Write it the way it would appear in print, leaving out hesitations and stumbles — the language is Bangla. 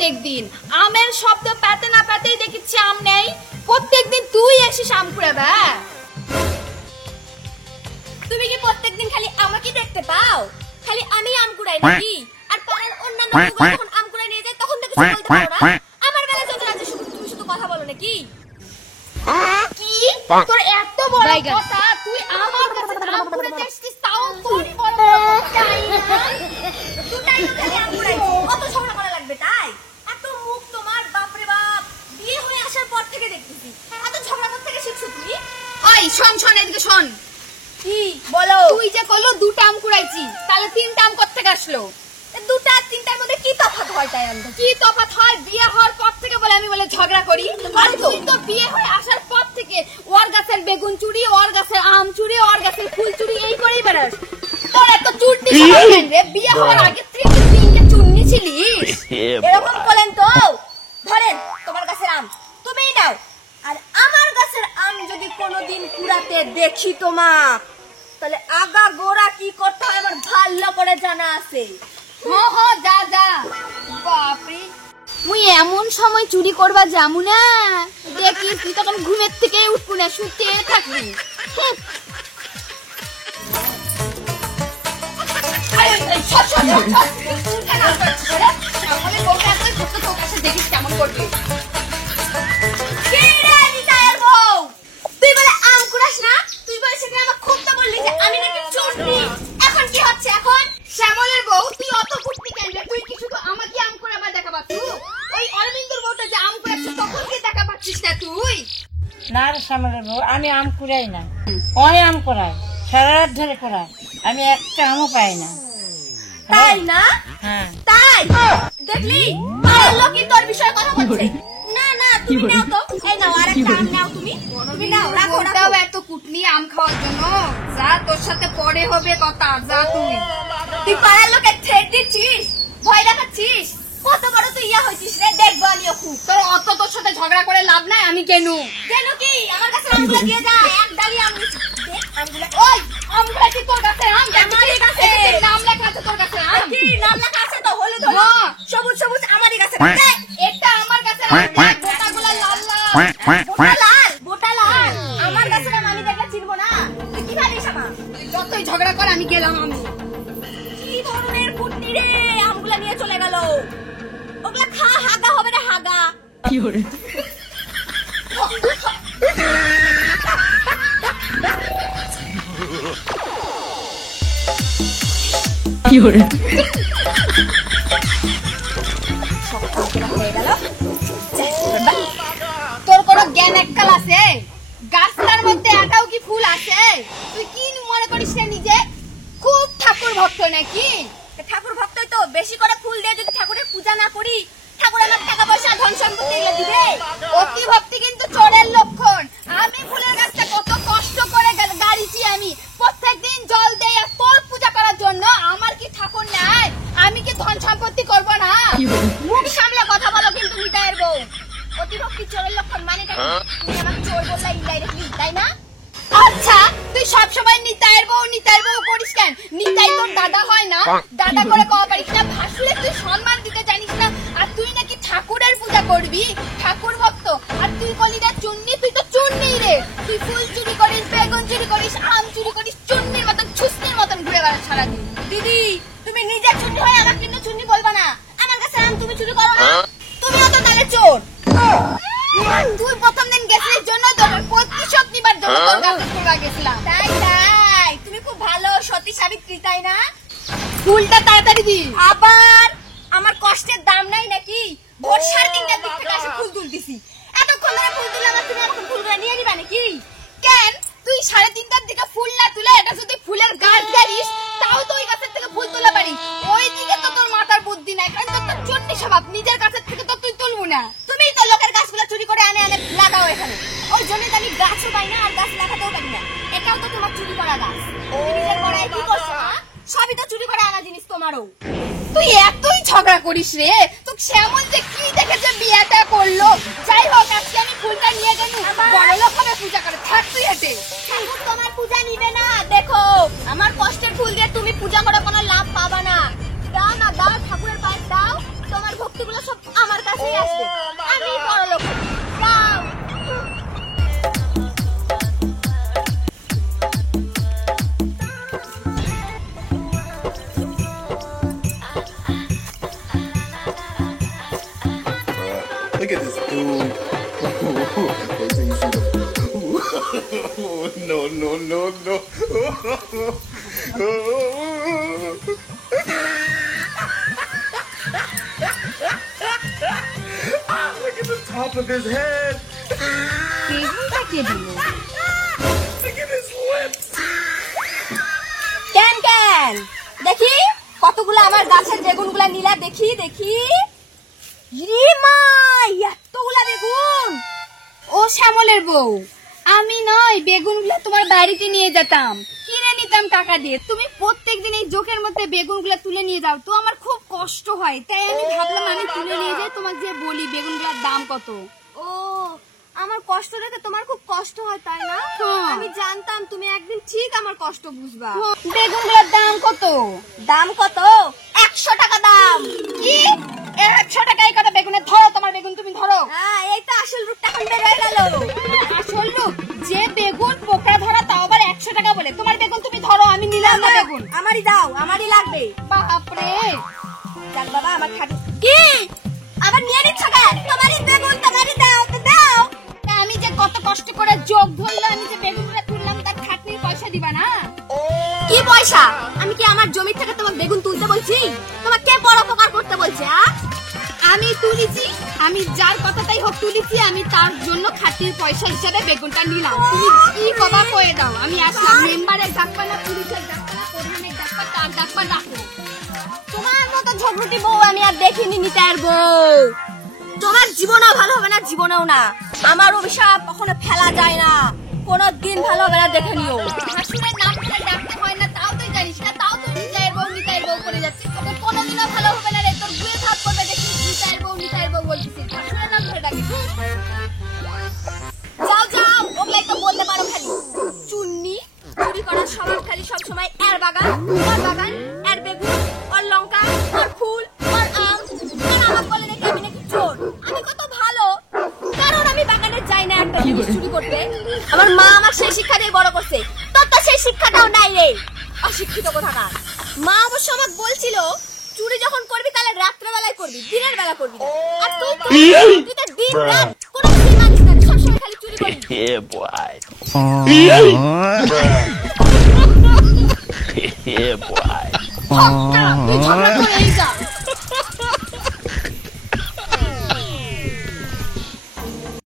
প্রত্যেকদিন আমের শব্দ পেতে না পেতেই দেখছি আম নেই। প্রত্যেকদিন তুই এসিস আম কুড়াবে। তুমি কি প্রত্যেকদিন খালি আমাকে দেখতে পাও? খালি আমি আম কুড়াই নাকি? আর পাড়ার অন্যান্য লোকগুলো যখন আম কুড়াই নিয়ে যায় তখন তো কিছু বলতে পারো না। আমার বেলা যত রাতে তুমি শুধু কথা বলো নাকি? কি তোর এত বড় কথা, তুই আমার কাছে আম কুড়াতে আসছিস, তাও তোর বড় কথা। দুটাই তো খালি আম কুড়াইছি, কত ঝগড়া করা লাগবে তাই? এত মুখ তোমার, বাপরে বাপ, বিয়ে হয়ে আসার পর থেকে দেখতেছি এত ঝগড়া করতে থেকে শিখছো তুমি? ওই শোন শোন, এদিকে শোন। কি বলো? তুই যে করলো দুটা আম কুড়াইছি, তাহলে তিনটা আম কোত্থেকে আসলো? দুটা আর তিনটার মধ্যে কি তফাৎ হয় তাই আমি কি তফাৎ হয়? বিয়ে হওয়ার পর থেকে বলে আমি বলে ঝগড়া করি, আর তুই তো বিয়ে হয়ে আসার পর থেকে ওর গাছের বেগুন চুরি, ওর গাছের আম চুরি, ওর গাছের ফুল চুরি, এই করেই বেড়াস। তোর এত চুরনি রে, বিয়ে হওয়ার আগে তুই তিনটে চুন্নি ছিলিস। এরকম বলেন তো, ধরেন তোমার গাছের আম তুমিই নাও, আর আমার গাছের আম যদি কোনোদিন কুড়াতে দেখি তোমার, তাহলে আগা গোড়া কি করতে হয় আমার ভালো করে জানা আছে। যা যা। বাপরে, মুই এমন সময় চুরি করবা যামু না, দেখিস তুই তখন ঘুমের থেকে উঠবো না, শুতে থাকবি। দেখিস কেমন করবি। তুই বলে আম কুড়াস না, তুই বলে সেখানে আমার খুঁজতে বললি যে আমি নাকি চোরনি। এখন কি হচ্ছে? এখন শ্যামলের বউ, তুই অত ফুটতি কেন রে? তুই কি শুধু আমাকে আম কুড়াবা দেখা পাচ্ছ? ওই অরবিন্দুর বউটা যে আম কুড়াচ্ছে তখন কি দেখা পাচ্ছিস না তুই? না রে শ্যামলের বউ, আমি আম কুড়াই না, অনেক আম কুড়াই, সারা রাত ধরে কুড়াই, আমি একটা আমও পাই না। তাই না? হ্যাঁ তাই দেখলি লোকই তোর বিষয়ে কথা বলছে। না না, তুমি নাও তো, এই নাও আরেকটা আম নাও, তুমি নাও, রাখো রাখো। এত কুটনি আম খাওয়ার জন্য, যা তোর সাথে পরে হবে কথা, যা তুই। তুই পাড়ার লোকে থ্রেট দিচ্ছিস, ভয় দেখাচ্ছিস, কত বড় তুই ইয়া হইছিস রে, দেখবো আমিও খুব। তোর সাথে ঝগড়া করে লাভ নাই, আমি কেন কেন কি? আমার কাছে আমগুলো দিয়ে যা, এক ডালি আম নিচ্ছি। দেখ আমগুলো, ওই আমগুলা কি তোর কাছে আম? আমারই কাছে। নাম লেখা আছে তোর কাছে আম? কি নাম লেখা আছে তো? হলুদ হলুদ, হ্যাঁ। সবুজ সবুজ, আমারই কাছে। দেখ, এটা আমার কাছে আম, বোটাগুলা লাল লাল। বোটা লাল, বোটা লাল, আমার কাছে আম আমি দেখলে চিনবো না? তুই কি ভাবিস আমার? যতই ঝগড়া কর আমি গেলাম। আমি কি ধরনের কুটনি রে, আমগুলা নিয়ে চলে গেল। ওগুলা খা, হাগা হবে রে, হাগা। কি করে কি করে হয়ে গেল। তোর কোনো জ্ঞান এককাল আছে? গাছটার মধ্যে এটাও কি ফুল আছে? তুই কি মনে করিস রে নিজে? খুব ঠাকুর ভক্ত নাকি? ঠাকুর ভক্তই তো, বেশি করে ফুল দিয়ে যদি ঠাকুরের পূজা না করি, ঠাকুর আমার টাকা পয়সা ধন সম্পত্তি এগুলো দিবে? অতি ভক্তি কিন্তু চোরের লক্ষণ। আমি ফুলের গাছটা কত কষ্ট করে গাড়িছি, আমি প্রত্যেকদিন জল দেই আর তোর পূজা করার জন্য। আমার কি ঠাকুর নাই? আমি কি ধন সম্পত্তি করবো না? মুখ সামলে কথা বলো কিন্তু নিতাইয়ের বউ। অতি ভক্তি চোরের লক্ষণ মানে কি? তুমি আমাকে চোর বললা ইনডাইরেক্টলি, তাই না? আচ্ছা, তুই সবসময় নিতাইয়ের বউ করিস কেন? নিতাই তোর দাদা হয় না? দাদা করে কওয়া পারিস না? ভাসুরে তুই সম্মান দিতে জানিস না? আর তুই নাকি ঠাকুরের পূজা করবি, ঠাকুর ভক্ত। আর তুই বলি না চুন্নি, তুই তো চুন্নি রে। তুই ফুল চুরি করিস, বেগুন চুরি করিস, আম চুরি করিস, চুন্নির মতন ছুসনির মতন ঘুরে বেড়াস সারাদিন। দিদি, তুমি নিজের চুন্নি হয়ে আমার কিন্তু চুন্নি বলবা না। আমার কাছে আম তুমি চুরি করো না, তুমিও তো তাহলে চোর। তুই প্রথম দিন গেছিস জন্য তোর প্রতিশোধ নিবার জন্য তোর কাছে ফুলবা গেছিলাম। তাই তাই, তুমি খুব ভালো সতী সাবিত্রী, তাই না? ফুলটা তাড়াতাড়ি দি। আবার আমার কষ্টের দাম নাই নাকি? ভোর 3:30টার দিক থেকে আসে ফুল তুলতেছি, এতক্ষণ ধরে ফুল তুলে আমার, তুমি এখন ফুলগুলো নিয়ে নিবা নাকি? কেন তুই 3:30টার দিকে ফুল না তুলে এটা যদি ফুলের গাছ গাড়িস, তাও তো ওই গাছের থেকে ফুল তোলা পারিস। ওই দিকে তো তোর মাথার বুদ্ধি নাই, কারণ তোর চন্ডী স্বভাব, নিজের গাছের থেকে তো তুই তুলবো না। তুমিই তো লোকের গাছগুলো চুরি করে আনে আনে লাগাও এখানে। ওই জন্যই তো আমি গাছও পাই না আর গাছ লাগাতেও পারি না। এটাও তো তোমার চুরি করা গাছ। তুমি নিজের করায় কি করছো? সবই তো চুরি করে আনা জিনিস তোমারও। তুই এতই ঝগড়া করিস রে, তো শ্যামল যে কি দেখেছে বিয়েটা করলো। যাই হোক, আজকে আমি ফুলটা নিয়ে গেল, বড় লোক হবে পূজা করে, থাক তুই হেঁটে। ঠাকুর তোমার পূজা নিবে না, দেখো আমার কষ্টের ফুল দিয়ে তুমি পূজা করে কোনো লাভ পাবা না। দাও না, দাও ঠাকুরের পায়ে দাও, তোমার ভক্তিগুলো সব আমার no, no, no, no. Look at the top of his head. বেগুনটা কে দিল? Look at his lips. কেন কেন দেখি কতগুলো আমার গাছের বেগুনগুলা নিলা দেখি দেখি রে মা এতগুলা বেগুন ও শ্যামলের বউ, আমি নয় বেগুনগুলো তোমার বাড়িতে নিয়ে যেতাম, কিনে নিতাম টাকা দিয়ে। তুমি প্রত্যেকদিন এই জোকের মধ্যে বেগুনগুলো তুলে নিয়ে যাও, তো আমার খুব কষ্ট হয়, তাই আমি ভাবলাম আমি তুলে নিয়ে যাই, তোমাকে যে বলি বেগুনগুলোর দাম কত। ও আমার কষ্ট দেখে তোমার খুব কষ্ট হয় তাই না? হ্যাঁ। আমি জানতাম তুমি একদিন ঠিক আমার কষ্ট বুঝবা। বেগুনগুলোর দাম কত? দাম কত? 100 টাকা দাম। কি 100 টাকায় কত বেগুনের? ধরো তোমার বেগুন, তুমি ধরো। হ্যাঁ এই তো আসল রূপটা এখন বের হয়ে গেল। আসল লোক যে বেগুন পোকা ধরা, তাও আবার 100 টাকা বলে। তোমার বেগুন তুমি ধরো, আমি নিলাম না বেগুন। আমারই দাও, আমারই লাগবে। বাপরে, যাক বাবা আমার খাটি কি আবার নিয়ে নিচ্ছ কেন? তোমারই বেগুন তোমারই দাও তো দাও। আমি যে কত কষ্ট করে যোগ ধরলাম, আমি যে বেগুনগুলো তুললাম, তার খাটনির পয়সা দিবা না? কি পয়সা? আমি কি আমার জমি থেকে তোমার বেগুন তুলতে বলছি? তোমার কে বড় উপকার করতে বলছে? আমি তুলেছি, আমি যার কথাটাই হোক তুলেছি, আমি তার জন্য খাটনির পয়সা হিসাবে বেগুনটা নিলাম। তুমি কি কবা কয়ে দাও, আমি আসলাম। মেম্বারের ডাকবা না, পুলিশের ডাকবা না, প্রধানের ডাকবা, তার ডাকবা, ডাকো। তোমার মতো ঝগড়ুটি বউ আমি আর দেখিনি নিতার বউ। তোমার জীবনও ভালো হবে না, জীবনেও না। আমার অভিশাপ কখনো ফেলা যায় না, কোনদিন ভালো হবে না, দেখে নিও। শাশুড়ের নাম করে ডাকতে হয় না, তাও তুই জানিস না, তাও তুই নিতাইয়ের বউ করে যাচ্ছিস। তোকে কোনোদিনও ভালো হবে না রে, তোর গুয়ে ভাত করবে দেখিস। নিতাইয়ের বউ বলছিস, শাশুড়ের নাম ধরে ডাকিস। যাও যাও, ওগুলাই তো বলতে পারো খালি। চুন্নি চুরি করার স্বভাব খালি সব সময় এর বাগান ওর বাগান, এর বেগুন ওর লঙ্কা ওর ফুল ওর আম। আর আমার বলে নাকি আমি নাকি চোর। আমি কত ভালো, কারণ আমি বাগানে যাই না একটা জিনিস চুরি করতে। আমার মা আমার সেই শিক্ষা দিয়ে বড় করছে, তোর তো সেই শিক্ষাটাও নাই রে, অশিক্ষিত কোথাকার। মা অবশ্য আমাকে বলছিল চুরি যখন করবি তাহলে রাত্রেবেলায় করবি, দিনের বেলা করবি না। আর তুই তো দিন রাত কোনো কিছুই মানিস না, সবসময় খালি চুরি করবি। Yeah, boy. Yeah, boy. তুই ঝগড়া করে এই